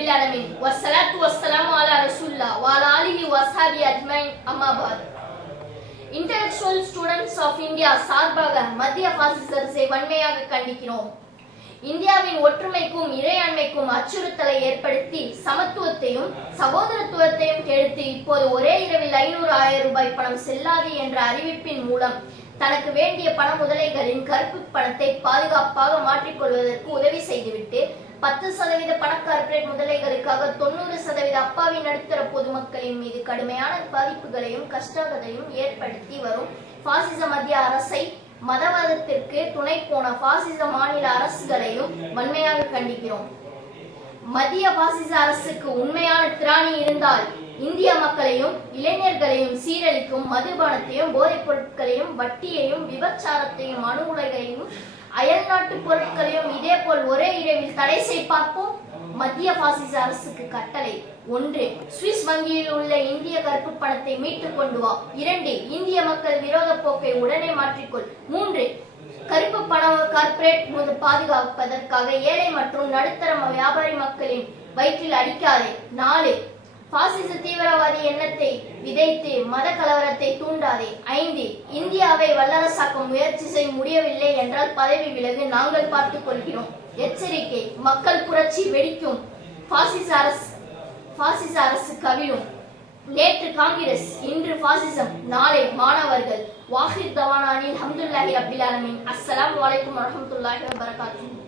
ரப்பில் ஆலமீன் வஸ்ஸலாத்து வஸ்ஸலாமு அலா ரசூலில்லாஹ் வ அலா ஆலிஹி வ அஸ்ஹாபிஹி அஜ்மஈன் அம்மா பாத். இன்டெலெக்சுவல் ஸ்டூடெண்ட்ஸ் ஆஃப் இந்தியா சார்பாக மத்திய பாசிச அரசை வன்மையாக கண்டிக்கிறோம். இந்தியாவின் ஒற்றுமைக்கும் இறையாண்மைக்கும் அச்சுறுத்தலை ஏற்படுத்தி சமத்துவத்தையும் சகோதரத்துவத்தையும் கெடுத்து இப்போது ஒரே இரவில் 500,000 ரூபாய் பணம் செல்லாது என்ற அறிவிப்பின் மூலம் தனக்கு வேண்டிய பண முதலைகளின் கருப்பு பணத்தை பாதுகாப்பாக மாற்றிக்கொள்வதற்கு உதவி செய்துவிட்டு 10% பண கார்ப்பரேட் முதலைகளுக்காக 90% அப்பாவி நடுத்தர பொதுமக்களின் மீது கடுமையான பாதிப்புகளையும் கஷ்டங்களையும் ஏற்படுத்தி வரும் பாசிச மத்திய அரசை மதவாதத்திற்கு துணை போன பாசிச மாநில அரசுகளையும் வன்மையாக கண்டிக்கிறோம். மத்திய பாசிச அரசுக்கு உண்மையான திராணி இருந்தால் இந்திய மக்களையும் இளைஞர்களையும் சீரழிக்கும் மதுபானத்தையும் போதைப் பொருட்களையும் வட்டியையும் விபச்சாரத்தையும் அணு உலைகளையும் அயல் நாட்டு பொருட்களையும் இதே போல் ஒரே இரவில் தடை செய்ய பார்ப்போம். மத்திய பாசிச அரசுக்கு கட்டளை: 1. சுவிஸ் வங்கியில் உள்ள இந்திய கருப்பு பணத்தை மீட்டுக் கொண்டு வா. 2. இந்திய மக்கள் விரோத போக்கை உடனே மாற்றிக்கொள். 3. கருப்பு பண கார்ப்பரேட் பாதுகாப்பதற்காக ஏழை மற்றும் நடுத்தர வியாபாரி மக்களின் வயிற்றில் அடிக்காதே. 4. பாசிச தீவிரவாதி எண்ணத்தை விதைத்து மத கலவரத்தை தூண்டாதே. 5. இந்தியாவை வல்லரசாக்க முயற்சி செய்ய முடியவில்லை என்றால் பதவி விலகு, நாங்கள் பார்த்துக் கொள்கிறோம். எச்சரிக்கை: மக்கள் புரட்சி வெடிக்கும், பாசிச அரசு கவிழும். நேற்று காங்கிரஸ், இன்று பாசிசம், நாளை மாணவர்கள். வாஹிர் தவானானில் அல்ஹம்துலில்லாஹி ரப்பில் ஆலமீன். அஸ்ஸலாமு அலைக்கும் வரஹ்மத்துல்லாஹி வபரகாத்துஹு.